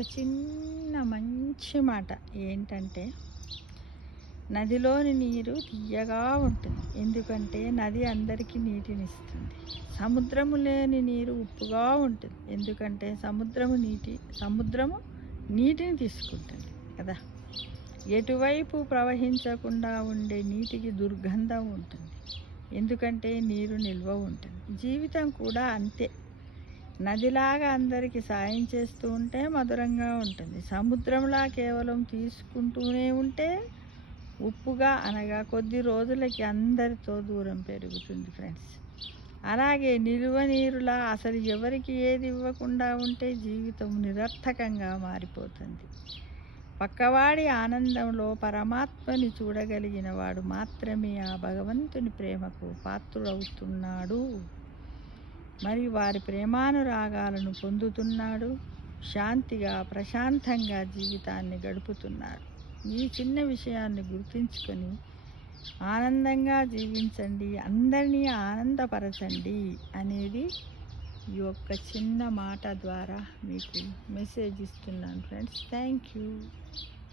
చిన్న మంచి మాట ఏంటంటే, నదిలోని నీరు తియ్యగా ఉంటుంది. ఎందుకంటే నది అందరికీ నీటినిస్తుంది. సముద్రము లేని నీరు ఉప్పుగా ఉంటుంది. ఎందుకంటే సముద్రము నీటిని తీసుకుంటుంది కదా. ఎటువైపు ప్రవహించకుండా ఉండే నీటికి దుర్గంధం ఉంటుంది. ఎందుకంటే నీరు నిల్వ ఉంటుంది. జీవితం కూడా అంతే. నదిలాగా అందరికీ సాయం చేస్తూ ఉంటే మధురంగా ఉంటుంది. సముద్రంలా కేవలం తీసుకుంటూనే ఉంటే ఉప్పుగా, అనగా కొద్ది రోజులకి అందరితో దూరం పెరుగుతుంది ఫ్రెండ్స్. అలాగే నిలువ నీరులా అసలు ఎవరికి ఏది ఇవ్వకుండా ఉంటే జీవితం నిరర్థకంగా మారిపోతుంది. పక్కవాడి ఆనందంలో పరమాత్మని చూడగలిగిన వాడు మాత్రమే ఆ భగవంతుని ప్రేమకు పాత్రుడవుతున్నాడు. మరి వారి ప్రేమానురాగాలను పొందుతున్నాడు. శాంతిగా, ప్రశాంతంగా జీవితాన్ని గడుపుతున్నాడు. ఈ చిన్న విషయాన్ని గుర్తుంచుకొని ఆనందంగా జీవించండి, అందరినీ ఆనందపరచండి అనేది ఈ యొక్క చిన్న మాట ద్వారా మీకు మెసేజ్ ఇస్తున్నాను ఫ్రెండ్స్. Thank you.